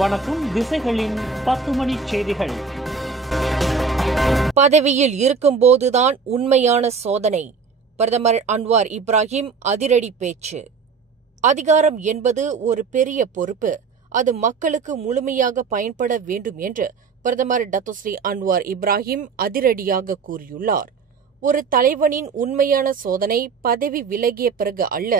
வணக்கம். திசைகளின் 10 மணி செய்திகள். பதவியில் இருக்கும்போதுதான் உண்மையான சோதனை. பிரதமர் அன்வார் இப்ராஹிம் அதிரடி பேச்சு. அதிகாரம் என்பது ஒரு பெரிய பொறுப்பு. அது மக்களுக்கு முழுமையாக பயன்பட வேண்டும் என்று பிரதமர் டத்தோஸ்ரீ அன்வார் இப்ராஹிம் அதிரடியாக கூறியுள்ளார். ஒரு தலைவனின் உண்மையான சோதனை பதவி விலகிய பிறகு அல்ல,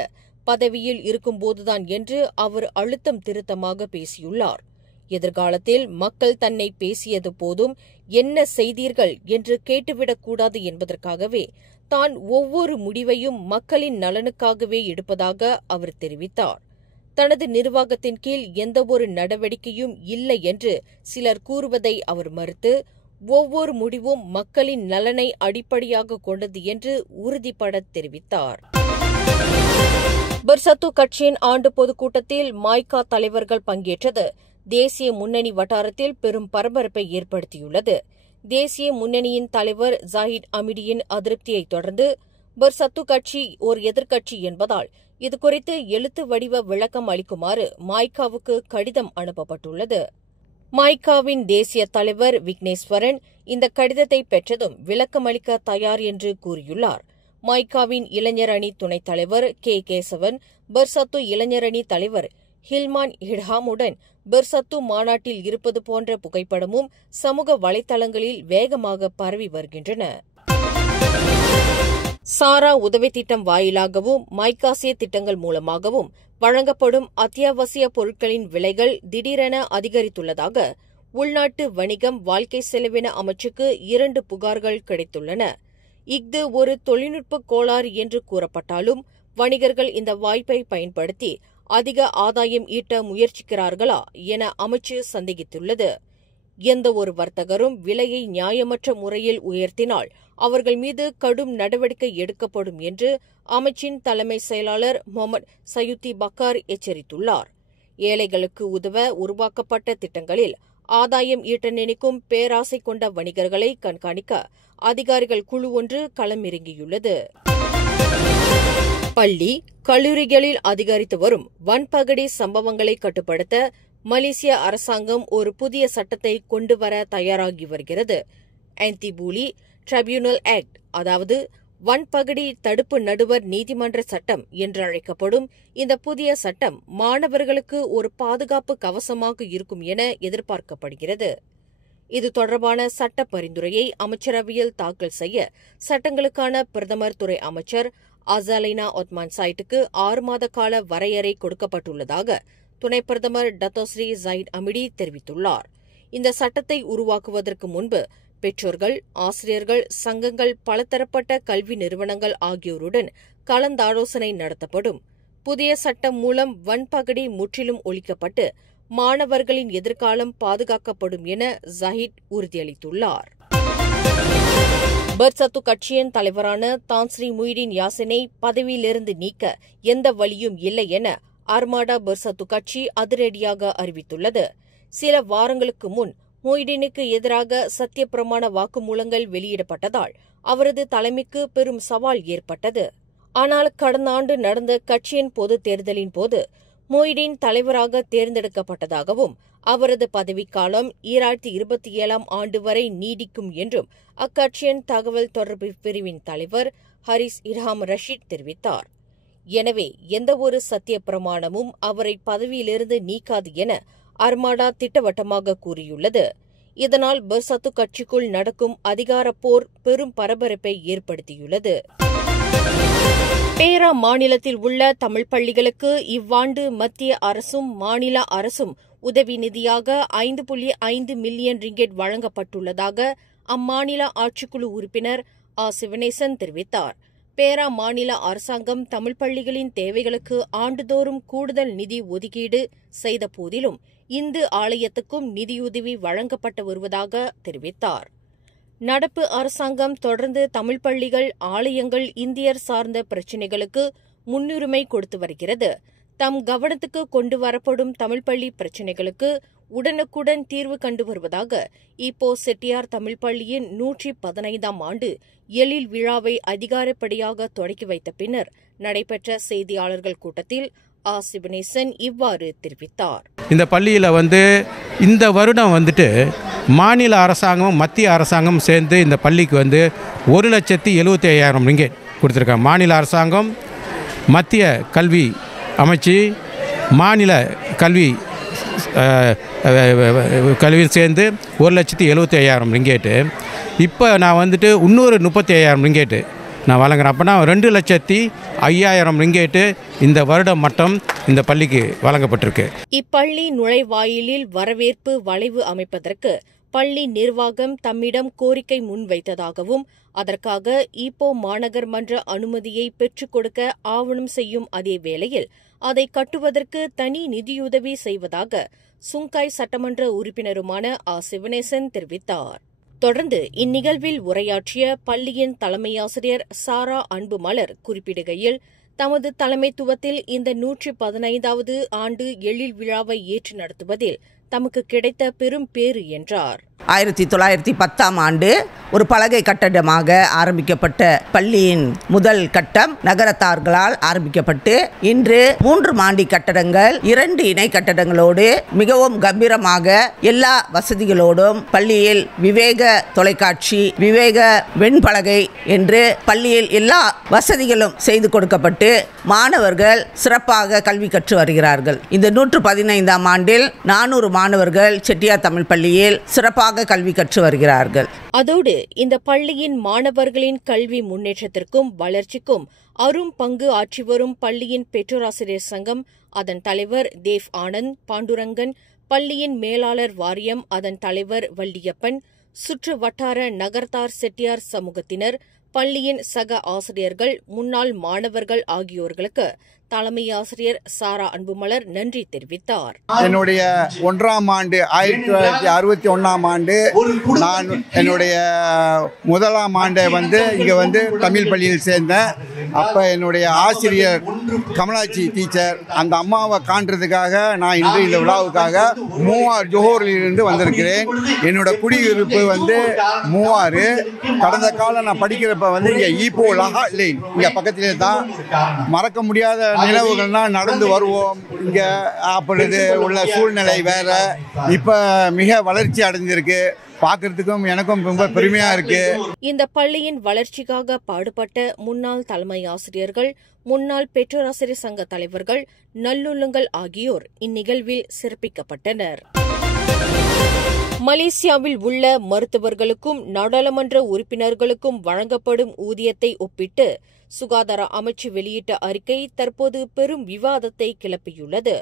பதவியில் இருக்கும்போதுதான் என்று அவர் அழுத்தம் திருத்தமாக பேசியுள்ளார். எதிர்காலத்தில் மக்கள் தன்னை பேசியது போதும், என்ன செய்தீர்கள் என்று கேட்டுவிடக்கூடாது என்பதற்காகவே தான் ஒவ்வொரு முடிவையும் மக்களின் நலனுக்காகவே எடுப்பதாக அவர் தெரிவித்தார். தனது நிர்வாகத்தின் கீழ் எந்தவொரு நடவடிக்கையும் இல்லை என்று சிலர் கூறுவதை அவர் மறுத்து, ஒவ்வொரு முடிவும் மக்களின் நலனை அடிப்படையாக கொண்டது என்று உறுதிபட தெரிவித்தார். பெர்சத்து கட்சியின் ஆண்டு பொதுக்கூட்டத்தில் மாய்கா தலைவர்கள் பங்கேற்றது தேசிய முன்னணி வட்டாரத்தில் பெரும் பரபரப்பை ஏற்படுத்தியுள்ளது. தேசிய முன்னணியின் தலைவர் ஜாஹிட் அமிடியின் அதிருப்தியை தொடர்ந்து பெர்சத்து கட்சி ஓர் எதிர்க்கட்சி என்பதால் இதுகுறித்து எழுத்து வடிவ விளக்கம் அளிக்குமாறு மாய்காவுக்கு கடிதம் அனுப்பப்பட்டுள்ளது. மாய்காவின் தேசிய தலைவர் விக்னேஸ்வரன் இந்த கடிதத்தை பெற்றதும் விளக்கமளிக்க தயார் என்று கூறியுள்ளார். மாய்காவின் இளைஞர் அணி துணைத் தலைவர் கே. கேசவன், பெர்சத்து இளைஞர் அணி தலைவர் ஹில்மான் ஹிட்ஹாமுடன் பெர்சத்து மாநாட்டில் இருப்பது போன்ற புகைப்படமும் சமூக வலைதளங்களில் வேகமாக பரவி வருகின்றன. சாரா உதவி திட்டம் வாயிலாகவும் மைகாசிய திட்டங்கள் மூலமாகவும் வழங்கப்படும் அத்தியாவசிய பொருட்களின் விலைகள் திடீரென அதிகரித்துள்ளதாக உள்நாட்டு வணிகம் வாழ்க்கை செலவின அமைச்சுக்கு 2 புகார்கள் கிடைத்துள்ளன. இஃது ஒரு தொழில்நுட்ப கோளாறு என்று கூறப்பட்டாலும் வணிகர்கள் இந்த வாய்ப்பை பயன்படுத்தி அதிக ஆதாயம் ஈட்ட முயற்சிக்கிறார்களா என அமைச்சு சந்தேகித்துள்ளது. எந்த ஒரு வர்த்தகரும் விலையை நியாயமற்ற முறையில் உயர்த்தினால் அவர்கள் மீது கடும் நடவடிக்கை எடுக்கப்படும் என்று அமைச்சின் தலைமை செயலாளர் முகமது சயூத்தி பக்கார் எச்சரித்துள்ளார். ஏழைகளுக்கு உதவ உருவாக்கப்பட்ட திட்டங்களில் ஆதாயம் ஈட்ட நினைக்கும் பேராசை கொண்ட வணிகர்களை கண்காணிக்க அதிகாரிகள் குழு ஒன்று களமிறங்கியுள்ளது. பள்ளி, கல்லூரிகளில் அதிகரித்து வரும் வன்பகடி சம்பவங்களை கட்டுப்படுத்த மலேசிய அரசாங்கம் ஒரு புதிய சட்டத்தை கொண்டுவர தயாராகி வருகிறது. ஆன்டி பூலி டிரைபியூனல் ஆக்ட், அதாவது வன்பகடி தடுப்பு நடுவர் நீதிமன்ற சட்டம் என்று அழைக்கப்படும் இந்த புதிய சட்டம் மாணவர்களுக்கு ஒரு பாதுகாப்பு கவசமாக இருக்கும் என எதிர்பார்க்கப்படுகிறது. இது தொடர்பான சட்ட பரிந்துரையை அமைச்சரவையில் தாக்கல் செய்ய சட்டங்களுக்கான பிரதமர் துறை அமைச்சர் அசாலினா ஒத்மான் சைட்டுக்கு 6 மாத கால வரையறை கொடுக்கப்பட்டுள்ளதாக துணை பிரதமர் டத்தோஸ்ரீ ஜாயிட் அமிடி தெரிவித்துள்ளார். இந்த சட்டத்தை உருவாக்குவதற்கு முன்பு பெற்றோர்கள், ஆசிரியர்கள், சங்கங்கள், பலதரப்பட்ட கல்வி நிறுவனங்கள் ஆகியோருடன் கலந்தாலோசனை நடத்தப்படும். புதிய சட்டம் மூலம் வன்பகடி முற்றிலும் ஒழிக்கப்பட்டு மாணவர்களின் எதிர்காலம் பாதுகாக்கப்படும் என ஜாஹிட் உறுதியளித்துள்ளார். பெர்சத்து கட்சியின் தலைவரான தான்ஸ்ரீ முய்டின் யாசினை பதவியிலிருந்து நீக்க எந்த வழியும் இல்லை என அர்மாடா பெர்சத்து கட்சி அதிரடியாக அறிவித்துள்ளது. சில வாரங்களுக்கு முன் முய்டினுக்கு எதிராக சத்திய பிரமாண வாக்குமூலங்கள் வெளியிடப்பட்டதால் அவரது தலைமைக்கு பெரும் சவால் ஏற்பட்டது. ஆனால் கடந்த ஆண்டு நடந்த கட்சியின் பொதுத் தேர்தலின் போது முய்டின் தலைவராக தேர்ந்தெடுக்கப்பட்டதாகவும் அவரது பதவிக்காலம் 2027 ஆண்டு வரை நீடிக்கும் என்றும் அக்கட்சியின் தகவல் தொடர்பு பிரிவின் தலைவர் ஹரிஸ் இர்ஹாம் ரஷீத் தெரிவித்தார். எனவே எந்தவொரு சத்திய பிரமாணமும் அவரை பதவியிலிருந்து நீக்காது என அர்மாடா திட்டவட்டமாக கூறியுள்ளது. இதனால் பெர்சத்து கட்சிக்குள் நடக்கும் அதிகாரப் போர் பெரும் பரபரப்பை ஏற்படுத்தியுள்ளது. பேரா மாநிலத்தில் உள்ள தமிழ் பள்ளிகளுக்கு இவ்வாண்டு மத்திய அரசும் மாநில அரசும் உதவி நிதியாக 5.5 மில்லியன் ரிங்கெட் வழங்கப்பட்டுள்ளதாக அம்மாநில ஆட்சிக்குழு உறுப்பினர் ஆ. சிவனேசன் தெரிவித்தார். பேரா மாநில அரசாங்கம் தமிழ் பள்ளிகளின் தேவைகளுக்கு ஆண்டுதோறும் கூடுதல் நிதி ஒதுக்கீடு செய்த போதிலும் இந்து ஆலயத்துக்கும் நிதியுதவி வழங்கப்பட்டு வருவதாக தெரிவித்தார். நடப்பு அரசாங்கம் தொடர்ந்து தமிழ் பள்ளிகள், ஆலயங்கள், இந்தியர் சார்ந்த பிரச்சினைகளுக்கு முன்னுரிமை கொடுத்து வருகிறது. தம் கவனத்துக்கு கொண்டு வரப்படும் தமிழ் பள்ளி பிரச்சினைகளுக்கு உடனுக்குடன் தீர்வு கண்டு வருவதாக இப்போ செட்டியார் தமிழ் பள்ளியின் 115ஆம் ஆண்டு எழில் விழாவை அதிகாரப்படியாக தொடக்கி வைத்த பின்னர் நடைபெற்ற செய்தியாளர்கள் கூட்டத்தில் சிவனேசன் இவ்வாறு தெரிவித்தார். இந்த பள்ளியில் இந்த வருடம் மாநில அரசாங்கம் மத்திய அரசாங்கம் சேர்ந்து இந்த பள்ளிக்கு 1,75,000 ரிங்கேட் கொடுத்துருக்காங்க. மாநில அரசாங்கம், மத்திய கல்வி அமைச்சு, மாநில கல்வியும் சேர்ந்து 1,75,000 ரிங்கேட்டு. இப்போ நான் இன்னொரு 35,000 ரிங்கேட்டு நான் வழங்குறேன். அப்போனா 2,05,000 ரிங்கேட்டு இந்த வருடம் மட்டும் இந்த பள்ளிக்கு வழங்கப்பட்டிருக்கு. இப்பள்ளி நுழைவாயிலில் வரவேற்பு வளைவு அமைப்பதற்கு பள்ளி நிர்வாகம் தம்மிடம் கோரிக்கை முன்வைத்ததாகவும் அதற்காக ஈப்போ மாநகர் மன்ற அனுமதியை பெற்றுக் கொடுக்க ஆவணம் செய்யும் அதே வேளையில் அதை கட்டுவதற்கு தனி நிதியுதவி செய்வதாக சுங்காய் சட்டமன்ற உறுப்பினருமான சிவனேசன் தெரிவித்தார். தொடர்ந்து இந்நிகழ்வில் உரையாற்றிய பள்ளியின் தலைமையாசிரியர் சாரா அன்புமலர் குறிப்பிடுகையில், தமது தலைமைத்துவத்தில் இந்த 115வது ஆண்டு எழில் விழாவை ஏற்று நடத்துவதில் தமக்கு கிடைத்த பெரும் பேறு என்றார். 1910ஆம் ஆண்டு ஒரு பலகை கட்டடமாக ஆரம்பிக்கப்பட்ட பள்ளியின் முதல் கட்டம் நகரத்தார்களால் ஆரம்பிக்கப்பட்டு இன்று 3 மாடி கட்டடங்கள், 2 இணை கட்டடங்களோடு மிகவும் கம்பீரமாக எல்லா வசதிகளோடும் பள்ளியில் விவேக தொலைக்காட்சி, விவேக வெண்பலகை என்று பள்ளியில் எல்லா வசதிகளும் செய்து கொடுக்கப்பட்டு மாணவர்கள் சிறப்பாக கல்வி கற்று வருகிறார்கள். இந்த 115ஆம் ஆண்டில் 400 மாணவர்கள் செட்டியார் தமிழ் பள்ளியில் சிறப்பாக கல்வி கற்று வருகிறார்கள். அதோடு இந்த பள்ளியின் மாணவர்களின் கல்வி முன்னேற்றத்திற்கும் வளர்ச்சிக்கும் அரும் பங்கு ஆற்றி வரும் பள்ளியின் பெற்றோராசிரியர் சங்கம், அதன் தலைவர் தேவ் ஆனந்த் பாண்டுரங்கன், பள்ளியின் மேலாளர் வாரியம், அதன் தலைவர் வள்ளியப்பன், சுற்று வட்டார நகர்த்தார் செட்டியார் சமூகத்தினர், பள்ளியின் சக ஆசிரியர்கள், முன்னாள் மாணவர்கள் ஆகியோர்களுக்கு தலைமை ஆசிரியர் சாரா அன்புமலர் நன்றி தெரிவித்தார். என்னுடைய 1ஆம் ஆண்டு 1961ஆம் ஆண்டு நான் என்னுடைய 1ஆம் ஆண்டை இங்கே தமிழ் பள்ளியில் சேர்ந்தேன். அப்போ என்னுடைய ஆசிரியர் கமலாட்சி டீச்சர், அந்த அம்மாவை காண்றதுக்காக நான் இன்று இந்த விழாவுக்காக மூவார் ஜோஹரிலிருந்து வந்திருக்கிறேன். என்னோட குடியிருப்பு மூவாறு. கடந்த காலம் நான் படிக்கிறப்ப இங்கே ஈப்போ லஹா லைன் இங்கே பக்கத்திலே தான். மறக்க முடியாத நினைவுகள்னா நடந்து வருவோம். இங்கே அப்பொழுது உள்ள சூழ்நிலை வேற. இப்போ மிக வளர்ச்சி அடைஞ்சிருக்கு. பார்க்கறதுக்கும் எனக்கும் ரொம்ப பெருமையா இருக்கு. இந்த பள்ளியின் வளர்ச்சிக்காக பாடுபட்ட முன்னாள் தலைமை ஆசிரியர்கள், முன்னாள் பெற்றோராசிரியர் சங்க தலைவர்கள், நல்லுள்ளங்கள் ஆகியோர் இந்நிகழ்வில் சிறப்பிக்கப்பட்டனர். மலேசியாவில் உள்ள மருத்துவர்களுக்கும் நாடாளுமன்ற உறுப்பினர்களுக்கும் வழங்கப்படும் ஊதியத்தை ஒப்பிட்டு சுகாதார அமைச்சு வெளியிட்ட அறிக்கை தற்போது பெரும் விவாதத்தை கிளப்பியுள்ளது.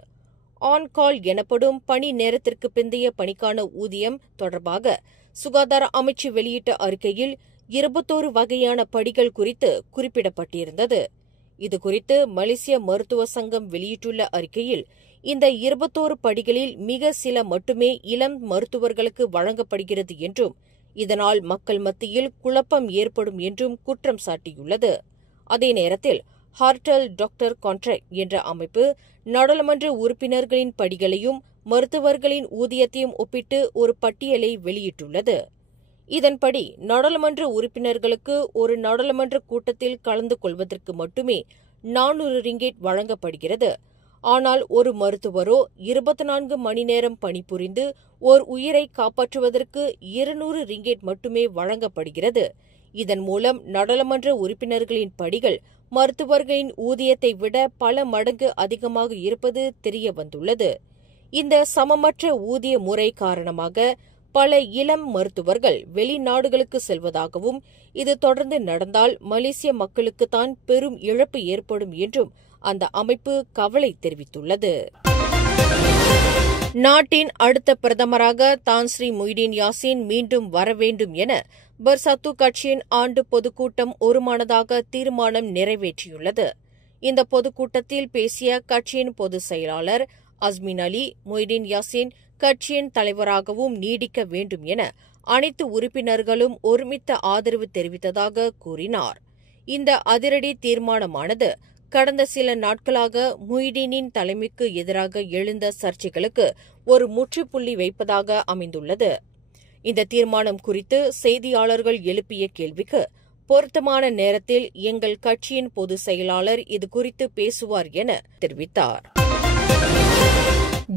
ஆன் கால் எனப்படும் பணி நேரத்திற்கு பிந்தைய பணிக்கான ஊதியம் தொடர்பாக சுகாதார அமைச்சு வெளியிட்ட அறிக்கையில் 21 வகையான படிகள் குறித்து குறிப்பிடப்பட்டிருந்தது. இதுகுறித்து மலேசிய மருத்துவ சங்கம் வெளியிட்டுள்ள அறிக்கையில், இந்த 21 படிகளில் மிக சில மட்டுமே இளம் மருத்துவர்களுக்கு வழங்கப்படுகிறது என்றும் இதனால் மக்கள் மத்தியில் குழப்பம் ஏற்படும் என்றும் குற்றம் சாட்டியுள்ளது. அதே நேரத்தில் ஹார்டல் டாக்டர் கான்ட்ராக்ட் என்ற அமைப்பு நாடாளுமன்ற உறுப்பினர்களின் படிகளையும் மருத்துவர்களின் ஊதியத்தையும் ஒப்பிட்டு ஒரு பட்டியலை வெளியிட்டுள்ளது. இதன்படி நாடாளுமன்ற உறுப்பினர்களுக்கு ஒரு நாடாளுமன்ற கூட்டத்தில் கலந்து கொள்வதற்கு மட்டுமே 400 ரிங்கேட் வழங்கப்படுகிறது. ஆனால் ஒரு மருத்துவரோ 24 மணி நேரம் பணிபுரிந்து ஓர் உயிரை காப்பாற்றுவதற்கு 200 ரிங்கேட் மட்டுமே வழங்கப்படுகிறது. இதன் மூலம் நாடாளுமன்ற உறுப்பினர்களின் படிகள் மருத்துவர்களின் ஊதியத்தை விட பல மடங்கு அதிகமாக இருப்பது தெரியவந்துள்ளது. இந்த சமமற்ற ஊதிய முறை காரணமாக பல இளம் மருத்துவர்கள் வெளிநாடுகளுக்கு செல்வதாகவும், இது தொடர்ந்து நடந்தால் மலேசிய மக்களுக்குத்தான் பெரும் இழப்பு ஏற்படும் என்றும் அந்த அமைப்பு கவலை தெரிவித்துள்ளது. நாட்டின் அடுத்த பிரதமராக தான் ஸ்ரீ முய்தீன் யாசின் மீண்டும் வர வேண்டும் என பர்சாத்து கட்சியின் ஆண்டு பொதுக்கூட்டம் ஒருமனதாக தீர்மானம் நிறைவேற்றியுள்ளது. இந்த பொதுக்கூட்டத்தில் பேசிய கட்சியின் பொதுச் செயலாளர் அஸ்மின் அலி, முய்தீன் யாசின் கட்சியின் தலைவராகவும் நீடிக்க வேண்டும் என அனைத்து உறுப்பினர்களும் ஒருமித்த ஆதரவு தெரிவித்ததாக கூறினார். இந்த அதிரடி தீர்மானமானது கடந்த சில நாட்களாக முய்தீனின் தலைமைக்கு எதிராக எழுந்த சர்ச்சைகளுக்கு ஒரு முற்றுப்புள்ளி வைப்பதாக அமைந்துள்ளது. இந்த தீர்மானம் குறித்து செய்தியாளர்கள் எழுப்பிய கேள்விக்கு பொருத்தமான நேரத்தில் எங்கள் கட்சியின் பொதுச் செயலாளர் இது குறித்து பேசுவார் என தெரிவித்தார்.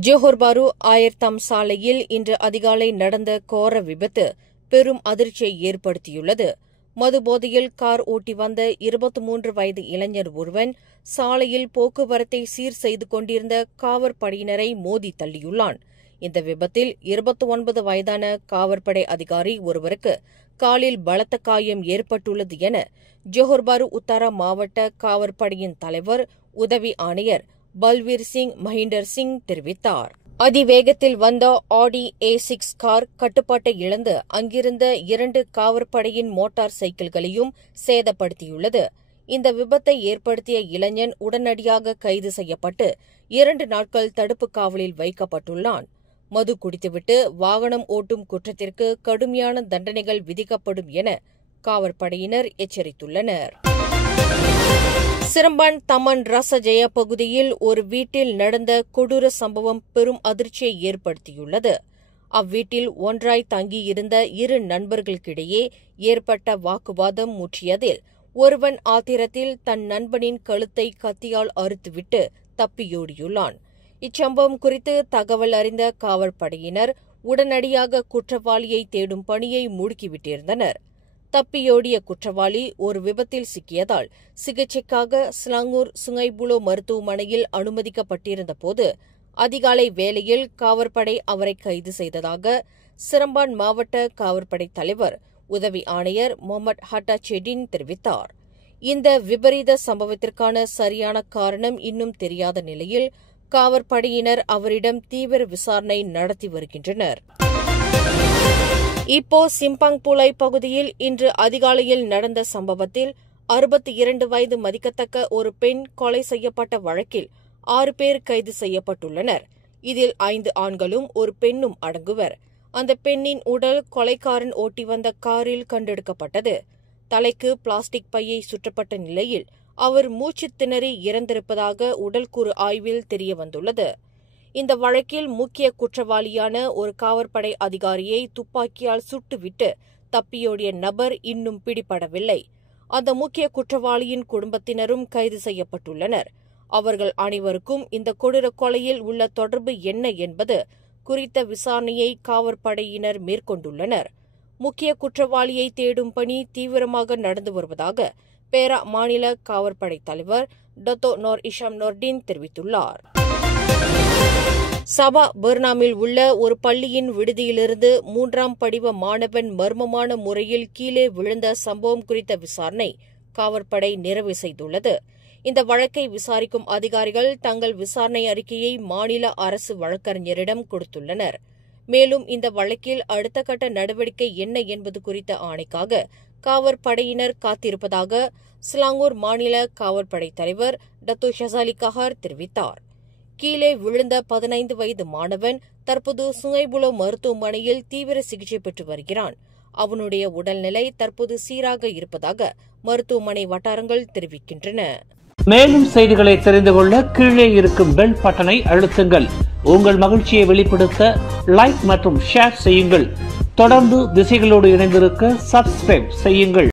ஜோஹர் பாரு ஆயர்தம் சாலையில் இன்று அதிகாலை நடந்த கோர விபத்து பெரும் அதிர்ச்சியை ஏற்படுத்தியுள்ளது. மதுபோதையில் கார் ஓட்டி வந்த 23 வயது இளைஞர் ஒருவன் சாலையில் போக்குவரத்தை சீர் செய்து கொண்டிருந்த காவற்படையினரை மோதி தள்ளியுள்ளான். இந்த விபத்தில் 29 வயதான காவற்படை அதிகாரி ஒருவருக்கு காலில் பலத்த காயம் ஏற்பட்டுள்ளது என ஜோஹர் பாரு உத்தரா மாவட்ட காவற்படையின் தலைவர் உதவி ஆணையர் பல்வீர் சிங் மஹிந்தர் சிங் தெரிவித்தார். அதிவேகத்தில் வந்த ஆடி A6 கார் கட்டுப்பாட்டை இழந்து அங்கிருந்த 2 காவற்படையின் மோட்டார் சைக்கிள்களையும் சேதப்படுத்தியுள்ளது. இந்த விபத்தை ஏற்படுத்திய இளைஞன் உடனடியாக கைது செய்யப்பட்டு 2 நாட்கள் தடுப்பு காவலில் வைக்கப்பட்டுள்ளான். மது குடித்துவிட்டு வாகனம் ஓட்டும் குற்றத்திற்கு கடுமையான தண்டனைகள் விதிக்கப்படும் என காவற்படையினர் எச்சரித்துள்ளனர். சிரம்பான் தமன் ரசஜெய பகுதியில் ஒரு வீட்டில் நடந்த கொடூர சம்பவம் பெரும் அதிர்ச்சியை ஏற்படுத்தியுள்ளது. அவ்வீட்டில் ஒன்றாய் தங்கியிருந்த 2 நண்பர்களுக்கிடையே ஏற்பட்ட வாக்குவாதம் முற்றியதில் ஒருவன் ஆத்திரத்தில் தன் நண்பனின் கழுத்தை கத்தியால் அறுத்துவிட்டு தப்பியோடியுள்ளான். இச்சம்பவம் குறித்து தகவல் அறிந்த காவல்படையினர் உடனடியாக குற்றவாளியை தேடும் பணியை முடுக்கிவிட்டிருந்தனர். தப்பியோடிய குற்றவாளி ஒரு விபத்தில் சிக்கியதால் சிகிச்சைக்காக ஸ்லாங்கூர் சுங்கைபுலோ மருத்துவமனையில் அனுமதிக்கப்பட்டிருந்தபோது அதிகாலை வேளையில் காவற்படை அவரை கைது செய்ததாக சிரம்பான் மாவட்ட காவற்படை தலைவர் உதவி ஆணையர் முகமது ஹட்டா செடின் தெரிவித்தார். இந்த விபரீத சம்பவத்திற்கான சரியான காரணம் இன்னும் தெரியாத நிலையில் காவற்படையினர் அவரிடம் தீவிர விசாரணை நடத்தி வருகின்றனர். இப்போ சிம்பாங்பூலை பகுதியில் இன்று அதிகாலையில் நடந்த சம்பவத்தில் 62 வயது மதிக்கத்தக்க ஒரு பெண் கொலை செய்யப்பட்ட வழக்கில் 6 பேர் கைது செய்யப்பட்டுள்ளனர். இதில் 5 ஆண்களும் ஒரு பெண்ணும் அடங்குவர். அந்த பெண்ணின் உடல் கொலைக்காரன் ஓட்டி வந்த காரில் கண்டெடுக்கப்பட்டது. தலைக்கு பிளாஸ்டிக் பையை சுற்றப்பட்ட நிலையில் அவர் மூச்சு திணறி இறந்திருப்பதாக உடல்கூறு ஆய்வில் தெரியவந்துள்ளது. இந்த வழக்கில் முக்கிய குற்றவாளியான ஒரு காவற்படை அதிகாரியை துப்பாக்கியால் சுட்டுவிட்டு தப்பியோடிய நபர் இன்னும் பிடிபடவில்லை. அந்த முக்கிய குற்றவாளியின் குடும்பத்தினரும் கைது செய்யப்பட்டுள்ளனர். அவர்கள் அனைவருக்கும் இந்த கொடூர கொலையில் உள்ள தொடர்பு என்ன என்பது குறித்த விசாரணையை காவற்படையினர் மேற்கொண்டுள்ளனர். முக்கிய குற்றவாளியை தேடும் பணி தீவிரமாக நடந்து வருவதாக பேரா மாநில காவற்படை தலைவர் டத்தோ நோர் இஷாம் நோர்டின் தெரிவித்துள்ளார். சபா பர்னாமில் உள்ள ஒரு பள்ளியின் விடுதியிலிருந்து 3ஆம் படிவ மாணவன் மர்மமான முறையில் கீழே விழுந்த சம்பவம் குறித்த விசாரணை காவற்படை நிறைவு செய்துள்ளது. இந்த வழக்கை விசாரிக்கும் அதிகாரிகள் தங்கள் விசாரணை அறிக்கையை மாநில அரசு வழக்கறிஞரிடம் கொடுத்துள்ளனர். மேலும் இந்த வழக்கில் அடுத்த கட்ட நடவடிக்கை என்ன என்பது குறித்த ஆணைக்காக காவற்படையினர் காத்திருப்பதாக ஸ்லாங்கூர் மாநில காவற்படை தலைவர் டத்தோ ஷசாலி கஹார் தெரிவித்தார். கீழே விழுந்த 15 வயது மாணவன் தற்போது சுங்கைபுலோ மருத்துவமனையில் தீவிர சிகிச்சை பெற்று வருகிறான். அவனுடைய உடல்நிலை தற்போது சீராக இருப்பதாக மருத்துவமனை வட்டாரங்கள் தெரிவிக்கின்றன. மேலும் செய்திகளை தெரிந்து கொள்ள கீழே இருக்கும் பெல் பட்டனை அழுத்துங்கள். உங்கள் மகிழ்ச்சியை வெளிப்படுத்த லைக் மற்றும் ஷேர் செய்யுங்கள். தொடர்ந்து திசைகளோடு இணைந்திருக்க சப்ஸ்கிரைப் செய்யுங்கள்.